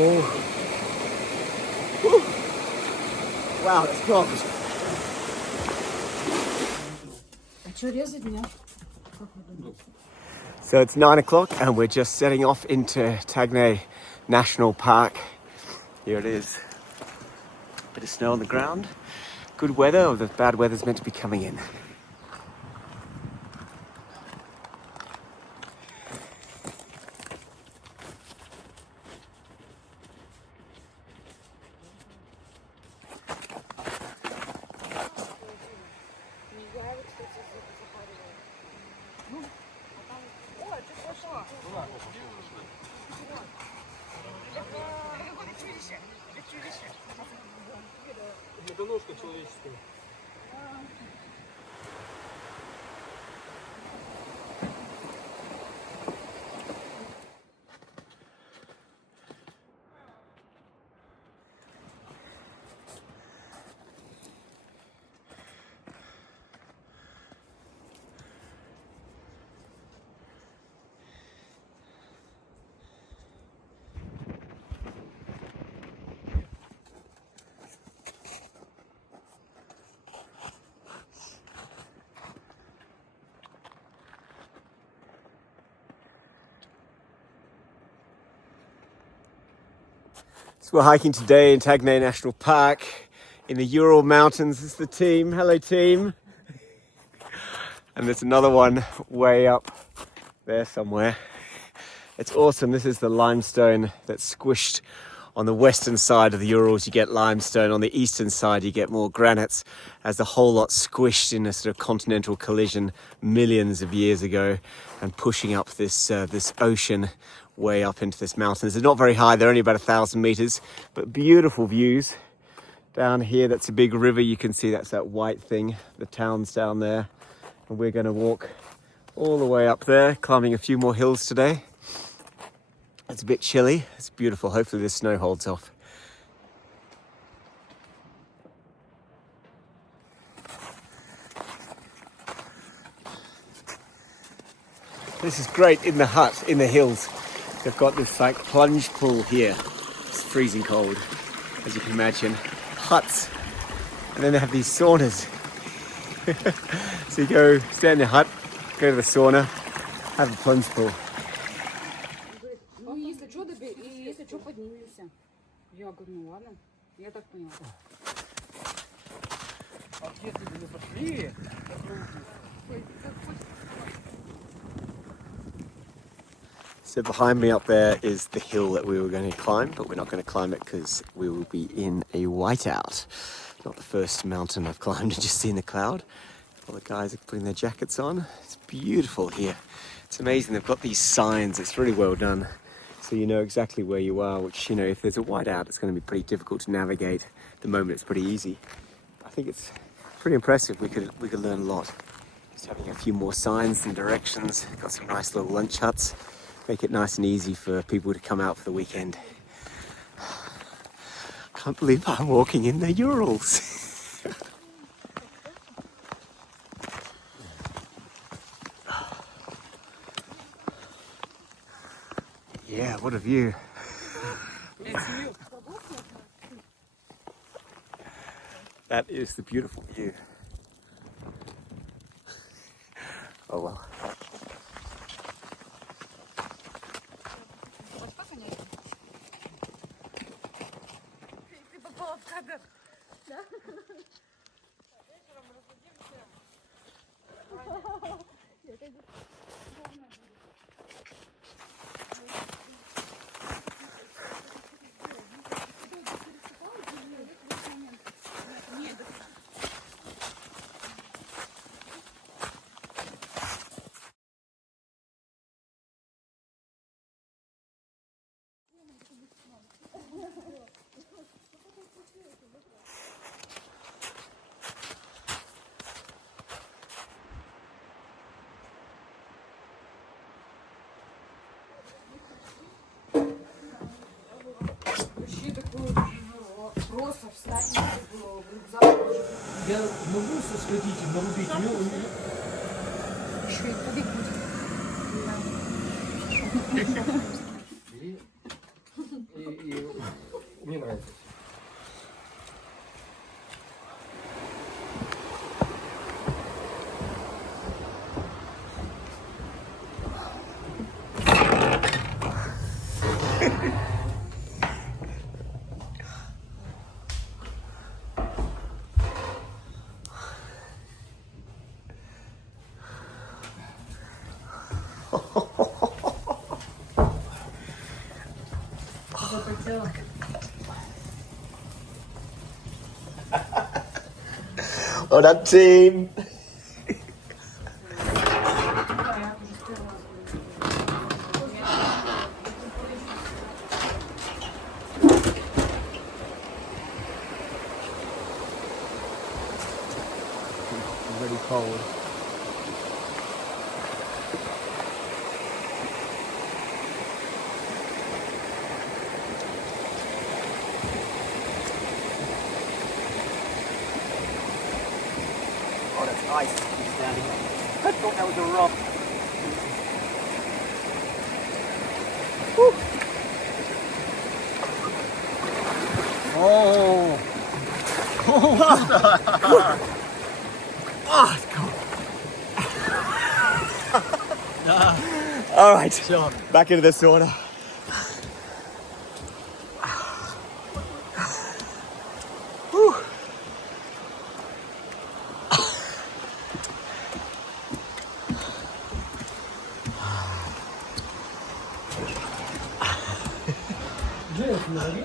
Oh. Woo. Wow, it's clogged. So it's 9 o'clock and we're just setting off into Taganay National Park. Here it is. Bit of snow on the ground. Good weather, or the bad weather's meant to be coming in. So we're hiking today in Taganay National Park in the Ural Mountains. This is the team. Hello, team. And there's another one way up there somewhere. It's awesome. This is the limestone that's squished on the western side of the Urals. You get limestone. On the eastern side, you get more granites, as the whole lot squished in a sort of continental collision millions of years ago and pushing up this ocean way up into this mountains. They're not very high, they're only about 1,000 meters, but beautiful views. Down here, that's a big river. You can see that's that white thing. The town's down there. And we're going to walk all the way up there, climbing a few more hills today. It's a bit chilly. It's beautiful. Hopefully the snow holds off. This is great in the hut, in the hills. They've got this like plunge pool here. It's freezing cold, as you can imagine. Huts. And then they have these saunas. So you go stay in the hut, go to the sauna, have a plunge pool. So behind me up there is the hill that we were going to climb, but we're not going to climb it because we will be in a whiteout. Not the first mountain I've climbed and just seen the cloud. All the guys are putting their jackets on. It's beautiful here. It's amazing. They've got these signs. It's really well done. So you know exactly where you are, which, you know, if there's a whiteout, it's going to be pretty difficult to navigate. At the moment, it's pretty easy. I think it's pretty impressive. We could learn a lot. Just having a few more signs and directions. Got some nice little lunch huts. Make it nice and easy for people to come out for the weekend. Can't believe I'm walking in the Urals. Yeah, what a view. That is the beautiful view. Oh well. Я могу сходить и нарубить? Еще и побег будет. и мне нравится. Well done, team. Really cold. Oh, that's ice standing. I thought that was a rock. Woo. Oh. Oh, it's cold. All right, Все. back into the sauna. Whew. Джейс, не лови.